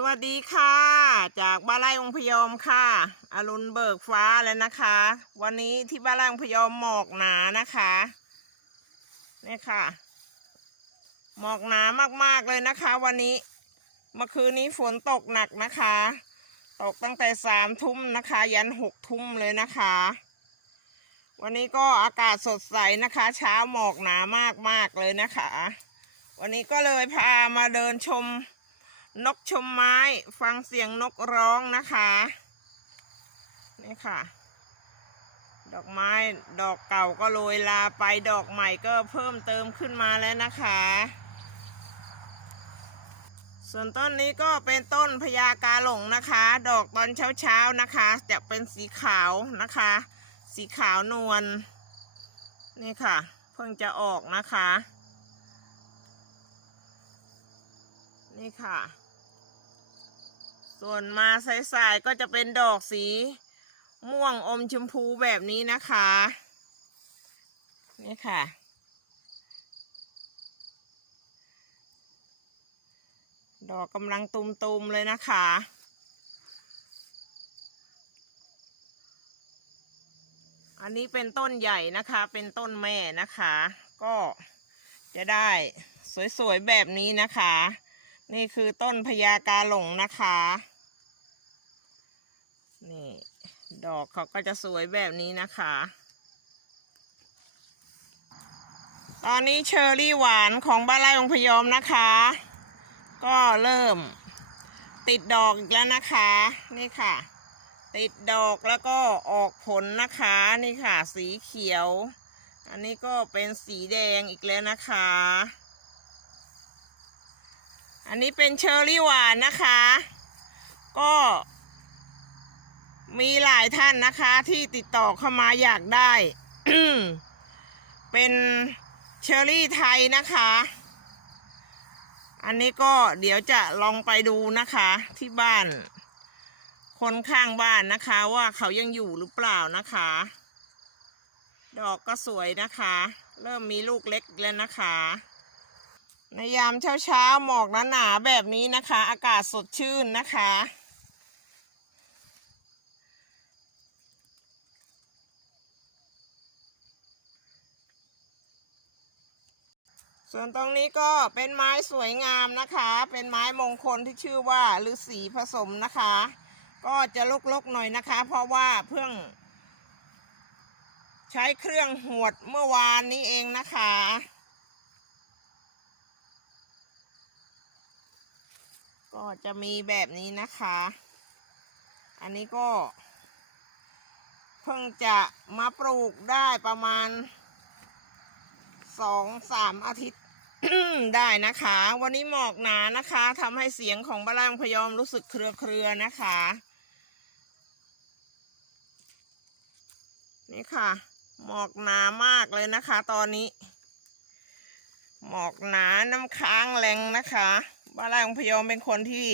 สวัสดีค่ะ จากบ้านไร่องพยอมค่ะ อรุณเบิกฟ้าแล้วนะคะ วันนี้ที่บ้านไร่องพยอมหมอกหนานะคะเนี่ยค่ะ หมอกหนามากๆเลยนะคะ วันนี้เมื่อคืนนี้ฝนตกหนักนะคะ ตกตั้งแต่สามทุ่มนะคะ ยันหกทุ่มเลยนะคะ วันนี้ก็อากาศสดใสนะคะ เช้าหมอกหนามากๆเลยนะคะ วันนี้ก็เลยพามาเดินชม นกชมไม้ ฟังเสียงนกร้องนะคะ นี่ค่ะ ดอกไม้ดอกเก่าก็โรยลาไปดอกใหม่ก็เพิ่มเติมขึ้นมาแล้วนะคะ ส่วนต้นนี้ก็เป็นต้นพญากาหลงนะคะ ดอกตอนเช้าๆนะคะ จะเป็นสีขาวนะคะ สีขาวนวลนี่ค่ะ เพิ่งจะออกนะคะ นี่ค่ะ ส่วนมาสายๆก็จะเป็นดอกสี ม่วงอมชมพูแบบนี้นะคะ นี่ค่ะ ดอกกำลังตุมๆเลยนะคะอันนี้เป็นต้นใหญ่นะคะ เป็นต้นแม่นะคะ ก็จะได้สวยๆแบบนี้นะคะ นี่คือต้นพญากาหลงนะคะ นี่ ดอกเขาก็จะสวยแบบนี้นะคะ ตอนนี้เชอร์รี่หวานของบ้านไร่องพยอมนะคะ ก็เริ่มติดดอกอีกแล้วนะคะ นี่ค่ะ ติดดอกแล้วก็ออกผลนะคะ นี่ค่ะ สีเขียว อันนี้ก็เป็นสีแดงอีกแล้วนะคะ อันนี้เป็นเชอร์รี่หวานนะคะ ก็มีหลายท่านนะคะที่ติดต่อเข้ามาอยากได้ เป็นเชอร์รี่ไทยนะคะ อันนี้ก็เดี๋ยวจะลองไปดูนะคะที่บ้าน คนข้างบ้านนะคะว่าเขายังอยู่หรือเปล่านะคะ ดอกก็สวยนะคะ เริ่มมีลูกเล็กแล้วนะคะ ในยามเช้าเช้าๆหมอกหนาๆแบบนี้นะคะ อากาศสดชื่นนะคะ ส่วนตรงนี้ก็เป็นไม้สวยงามนะคะ เป็นไม้มงคลที่ชื่อว่าฤาษีผสมนะคะ ก็จะลกๆหน่อยนะคะ เพราะว่าเพิ่ง ใช้เครื่องหวดเมื่อวานนี้เองนะคะ ก็จะมีแบบนี้นะคะ อันนี้ก็ เพิ่งจะมาปลูกได้ประมาณสองสามอาทิตย์ได้นะคะ วันนี้หมอกหนานะคะทำให้เสียงของบ้านล่างพยอมรู้สึกเครือเครือนะคะ นี่ค่ะ หมอกหนามากเลยนะคะ ตอนนี้ หมอกหนาน้ำค้างแรงนะคะ บ้านไร่ของพยอมเป็นคนที่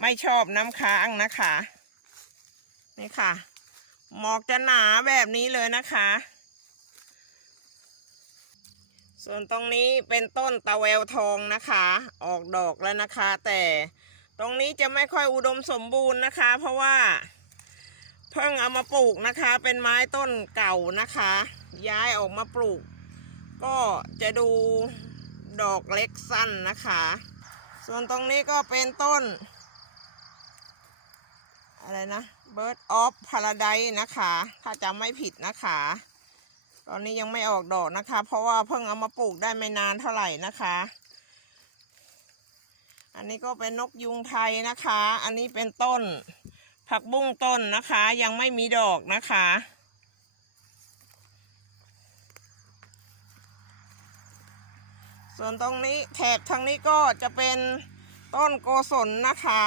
ไม่ชอบน้ำค้างนะคะ นี่ค่ะ หมอกจะหนาแบบนี้เลยนะคะ ส่วนตรงนี้เป็นต้นตะแววทองนะคะ ออกดอกแล้วนะคะ แต่ตรงนี้จะไม่ค่อยอุดมสมบูรณ์นะคะ เพราะว่า เพิ่งเอามาปลูกนะคะ เป็นไม้ต้นเก่านะคะ ย้ายออกมาปลูก ก็จะดูดอกเล็กสั้นนะคะ ส่วนตรงนี้ก็เป็นต้น อะไรนะ Bird of Paradise นะคะ ถ้าจำไม่ผิดนะคะ ตอนนี้ยังไม่ออกดอกนะคะ เพราะว่าเพิ่งเอามาปลูกได้ไม่นานเท่าไหร่นะคะ อันนี้ก็เป็นนกยุงไทยนะคะ อันนี้เป็นต้นผักบุ้งต้นนะคะ ยังไม่มีดอกนะคะ ส่วนตรงนี้แถบทางนี้ก็จะเป็นต้นโกศลนะคะ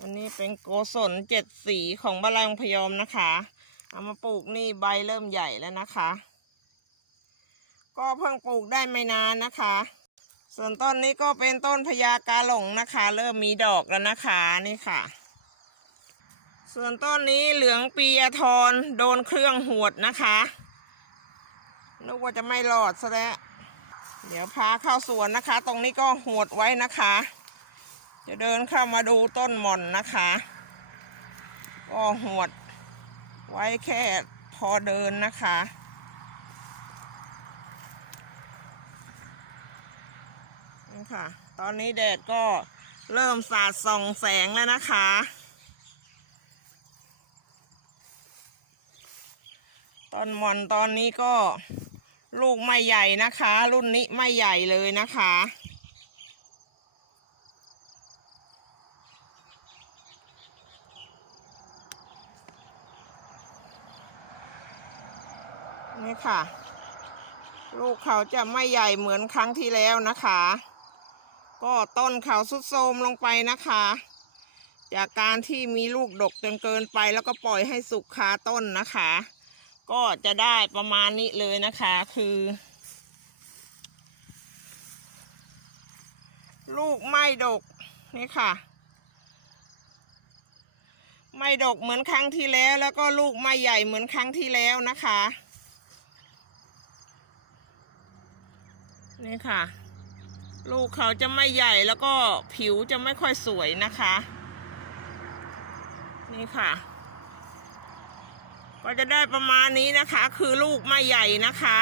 อันนี้เป็นโกศลเจ็ดสีของบาลังพยอมนะคะ เอามาปลูกนี่ใบเริ่มใหญ่แล้วนะคะ ก็เพิ่งปลูกได้ไม่นานนะคะ ส่วนต้นนี้ก็เป็นต้นพญากาหลงนะคะ เริ่มมีดอกแล้วนะคะนี่ค่ะส่วนต้นนี้เหลืองปียทรโดนเครื่องหวดนะคะ นึกว่าจะไม่รอดซะแล้วเดี๋ยวพาเข้าสวนนะคะ ตรงนี้ก็หวดไว้นะคะ จะเดินเข้ามาดูต้นหม่อนนะคะ ก็หวดไว้แค่พอเดินนะคะ นี่ค่ะ ตอนนี้แดดก็เริ่มสาดส่องแสงแล้วนะคะ ต้นหม่อนตอนนี้ก็ ลูกไม่ใหญ่นะคะ รุ่นนี้ไม่ใหญ่เลยนะคะ นี่ค่ะ ลูกเขาจะไม่ใหญ่เหมือนครั้งที่แล้วนะคะ ก็ต้นเขาสุดโทรมลงไปนะคะ จากการที่มีลูกดกจนเกินไปแล้วก็ปล่อยให้สุกคาต้นนะคะ ก็จะได้ประมาณนี้เลยนะคะ คือ ลูกไม่ดกนี่ค่ะ ไม่ดกเหมือนครั้งที่แล้ว แล้วก็ลูกไม่ใหญ่เหมือนครั้งที่แล้วนะคะนี่ค่ะ ลูกเขาจะไม่ใหญ่แล้วก็ผิวจะไม่ค่อยสวยนะคะ นี่ค่ะ ก็จะได้ประมาณนี้นะคะ คือลูกไม่ใหญ่นะคะ